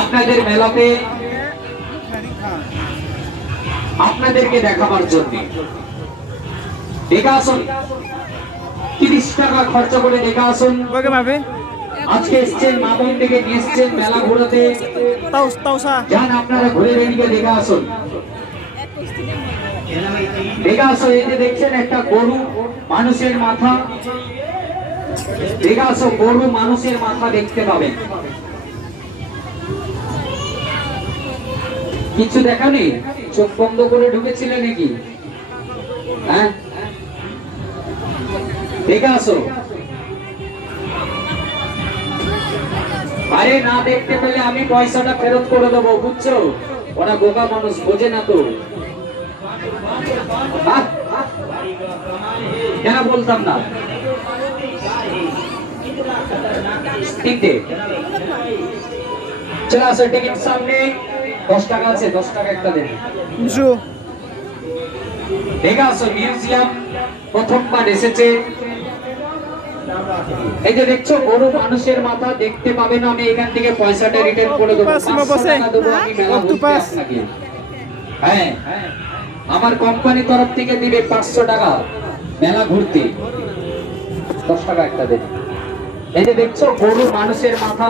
আপনাদের মেলাতে আপনাদেরকে দেখাবার জন্য দেখে আসুন। 30 টাকা খরচ করে দেখে আসুন। আজকে এসছেন মামুন থেকে নিয়ে এসছেন মেলা ঘোরাতে, যান আপনারা ঘুরে বেরিয়ে দেখে আসুন। দেখে আসো, এই যে দেখছেন একটা গরু মানুষের মাথা, দেখে আসো গরু মানুষের মাথা দেখতে পাবেন। কিছু দেখা নেই, চোখ বন্ধ করে ঢুকেছিলে নাকি? হ্যাঁ, দেখে আসো। আরে না দেখতে পেলে আমি পয়সাটা ফেরত করে দেবো, বুঝছো? ওরা বোকা মানুষ, বোঝে না তো। কেন বলতাম না? চলে আসো, টিকিট সামনে 10 টাকা আছে, 10 টাকা একটা দেন। দেখে আসো, মিউজিয়াম প্রথমবার এসেছে। এই যে দেখছো গরু মানুষের মাথা দেখতে পাবে না, আমি এখান থেকে পয়সাটা রিটার্ন করে দেবো, 500 টাকা দেবো আমি মেলা ঘুরতে আপনাকে। হ্যাঁ, আমার কোম্পানি তরফ থেকে দিবে 500 টাকা মেলা ঘুরতে, 10 টাকা একটা দেবে। এই যে দেখছো গরু মানুষের মাথা